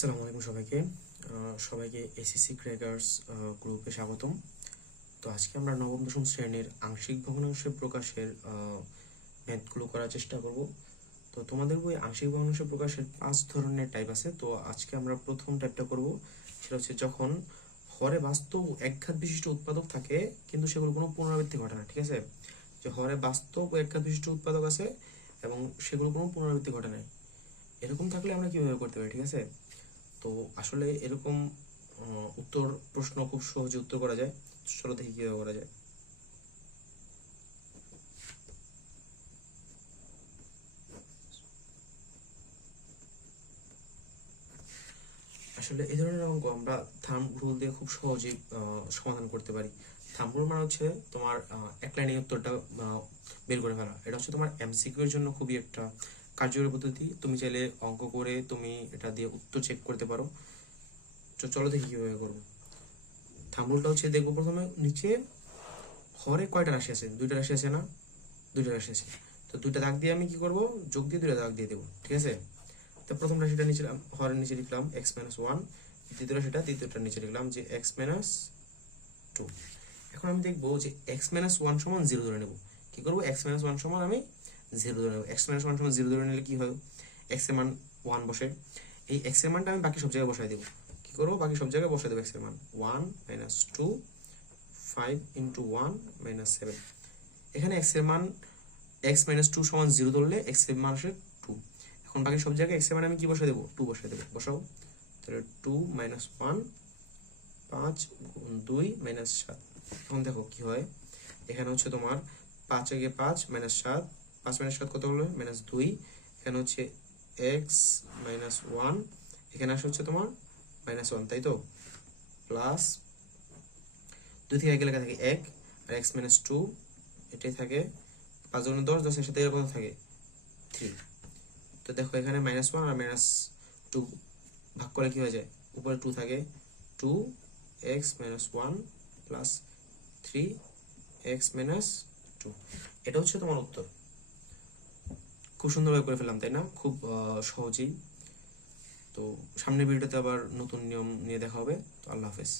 আসসালামু আলাইকুম সবাইকে এসএসসি ক্র্যাকার্স গ্রুপে স্বাগতম। তো আজকে আমরা নবম দশম শ্রেণীর আংশিক ভগ্নাংশ প্রকাশের ম্যাথগুলো করার চেষ্টা করব। তো তোমাদের বই আংশিক ভগ্নাংশ প্রকাশের 5 ধরনের টাইপ আছে। তো আজকে আমরা প্রথম টাইপটা করব, সেটা হচ্ছে যখন হরে বাস্তব একঘাত বিশিষ্ট উৎপাদক থাকে কিন্তু সেগুলো কোনো পুনরাবৃত্তি ঘটে না। ঠিক আছে, যে হরে বাস্তব ও একঘাত বিশিষ্ট উৎপাদক আছে এবং সেগুলো কোনো পুনরাবৃত্তি ঘটে নাই, এরকম থাকলে আমরা কিভাবে করতে পারি। ঠিক আছে, তো আসলে এরকম উত্তর প্রশ্ন খুব সহজে উত্তর করা যায়। চলো দেখি কিভাবে করা যায়। আসলে এই ধরনের অঙ্ক আমরা থাম্ব রুল দিয়ে খুব সহজেই সমাধান করতে পারি। থাম্ব রুল মানে হচ্ছে তোমার এক লাইনে উত্তরটা বের করে ফেলা। এটা হচ্ছে তোমার এমসিকিউ এর জন্য খুবই একটা কার্যকরী পদ্ধতি। তুমি চাইলে অঙ্ক করে তুমি এটা দিয়ে উত্তর চেক করতে পারো। তো চলো দেখি কিভাবে করবো। থাম্ব রুলটা হচ্ছে, দেখবো প্রথমে নিচে হরে কয়টা রাশি আছে, দুইটা রাশি আছে না, দুইটা রাশি আছে। তো দুইটা দাগ দিয়ে আমি কি করব, যোগ দিয়ে দুইটা দাগ দিয়ে দেবো। ঠিক আছে, তো প্রথম রাশিটা নিচে হরের নিচে লিখলাম x-1, দ্বিতীয় রাশিটা দ্বিতীয়টার নিচে লিখলাম যে x-2। এখন আমি দেখবো যে x-1 সমান 0 ধরে নেব। কি করবো, x-1 সমান আমি 0 ধরে নেব। x-1 সমান 0 ধরে নিলে কি হয়, x এর মান 1 বসে, এই x এর মানটা আমি বাকি সব জায়গায় বসাই দেবো। কি করবো, বাকি সব জায়গায় বসাই দেবো x এর মান 1 - 2 5 × 1 - 7। এখানে x এর মান x-2 সমান 0 ধরলে x এর মান আসে 2। এখন বাকি সব জায়গায় x এর মান আমি কি বসাই দেবো, 2 বসাই দেবো। বসাও, তাহলে 2 - 1 5 × 2 - 7। এখন দেখো কি হয়, এখানে হচ্ছে তোমার 5 × 5 - 7, 5 - 7 কত হলো, -2। এখানে হচ্ছে x-1, এখানে আসে হচ্ছে তোমার -1, তাই তো, প্লাস 2 থেকে 1 লেখা থাকে 1, আর x-2 এটাই থাকে 5 × 10, 10 এর সাথে কত থাকে 3। তো দেখো এখানে -1 আর -2 ভাগ করে কি হয়ে যায়, উপরে 2 থাকে, 2x-1 প্লাস 3x-2। এটা হচ্ছে তোমার উত্তর। খুব সুন্দরভাবে করে ফেললাম, তাই না, খুব সহজেই। তো সামনের ভিডিওতে আবার নতুন নিয়ম নিয়ে দেখা হবে। তো আল্লাহ হাফেজ।